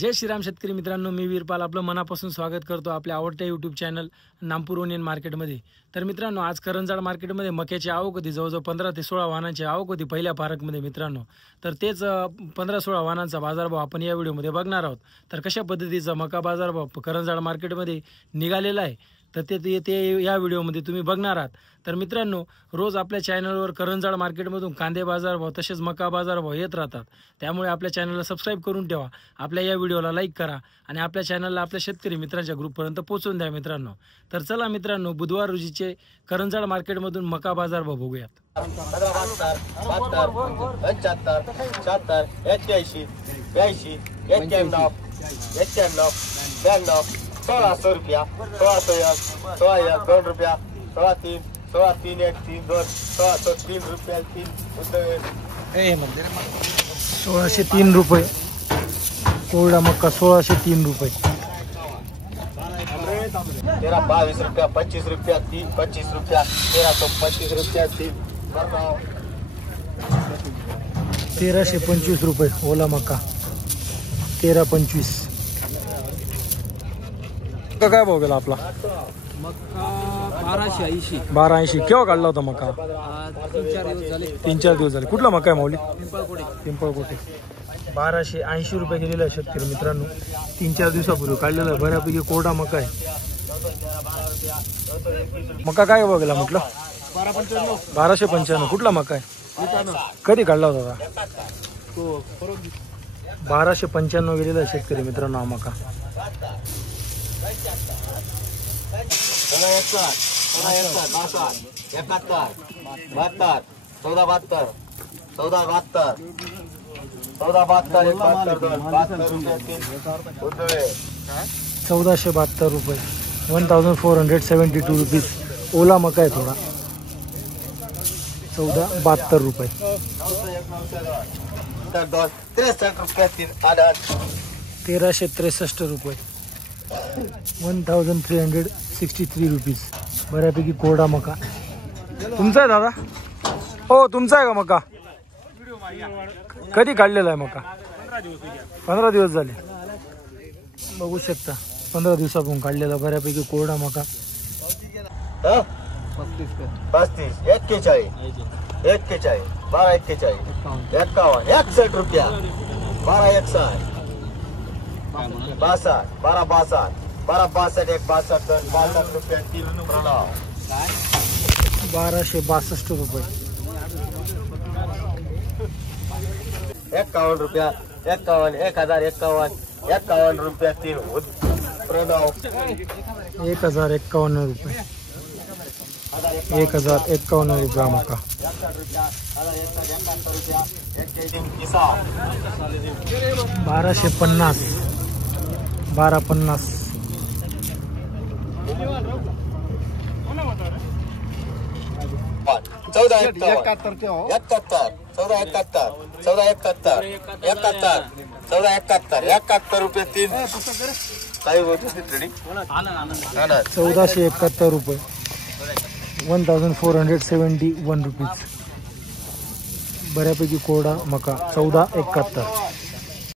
जय श्रीराम शेतकरी मित्रांनो, मी वीरपाल आपलं मनापासून स्वागत करतो आपल्या आवडत्या यूट्यूब चॅनल नामपूर ओनियन मार्केटमध्ये। तर मित्रांनो, आज करंजाड मार्केटमध्ये मक्याची आवक होती, जवळजवळ 15 ते 16 वाहनांची आवक होती पहिल्या पारकमध्ये मित्रांनो। तर तेच 15-16 वाहनांचा बाजारभाव आपण या व्हिडिओमध्ये बघणार आहोत। तर कशा पद्धतीचा मका बाजारभाव करंजाड मार्केटमध्ये निघालेला आहे तर ते या व्हिडिओमध्ये तुम्ही बघणार आहात। तर मित्रांनो, रोज आपल्या चॅनलवर करंजाड मार्केटमधून कांदे बाजारभाव तसेच मका बाजारभाव येत राहतात, त्यामुळे आपल्या चॅनलला सबस्क्राइब करून ठेवा, आपल्या या व्हिडिओला लाईक करा आणि आपल्या चॅनलला आपल्या शेतकरी मित्रांच्या ग्रुपपर्यंत पोहोचवून द्या मित्रांनो। तर चला मित्रांनो, बुधवार रोजीचे करंजाड मार्केटमधून मका बाजारभाव बघूयात। 1600 रुपया, 1601, 1601, 2 रुपया, 16 3, 1 3, 2, 1603 रुपया 3 1603 रुपये कोरडा मक्का, 1603 रुपये। 22 रुपया, 25 रुपया 3, 25 रुपया, 1325 रुपया 3, 1325 रुपये ओला मक्का, 1325। काय भाव गेला आपला मक्का 1280। 1280 केव्हा काढला होता मका? 3-4 दिवस झाले। कुठला मका आहे माऊली? पिंपळकोटे। 1280 रुपये गेलेला आहे शेतकरी मित्रांनो, 3-4 दिवसापूर्वी काढलेला आहे, बऱ्यापैकी कोरडा मका आहे। मका काय भाव गेला म्हटलं? 1295। कुठला मका आहे? कधी काढला होता? 1295 गेलेला आहे शेतकरी मित्रांनो हा मका। 1472 रुपये, 1472 रुपीज ओला मका आहे थोडा, 1472 रुपये। 1363 रुपये, 1363 रुपीज, बऱ्यापैकी कोरडा मका। तुमचा आहे दादा? हो तुमचा आहे का मका? कधी काढलेला आहे मका? 15 दिवस झाले, बघू शकता 15 दिवसापासून काढलेला बऱ्यापैकी कोरडा मका। 35, 41, 41, 12 41, 51, 61 रुपया, 12 61, 62, 12 62, 12 62, 1 62, 62 रुपया 3 प्रणव, 1262 रुपये। 51 रुपया, 51, 1051, 51 रुपया 3 प्रणव, 1051 रुपये, 1051 रुपया मका। 1250, 1250, 14 71, 71 रुपये 3 काही होत 1471 रुपये, 1471 रुपीज, बऱ्यापैकी कोरडा मका, 1471।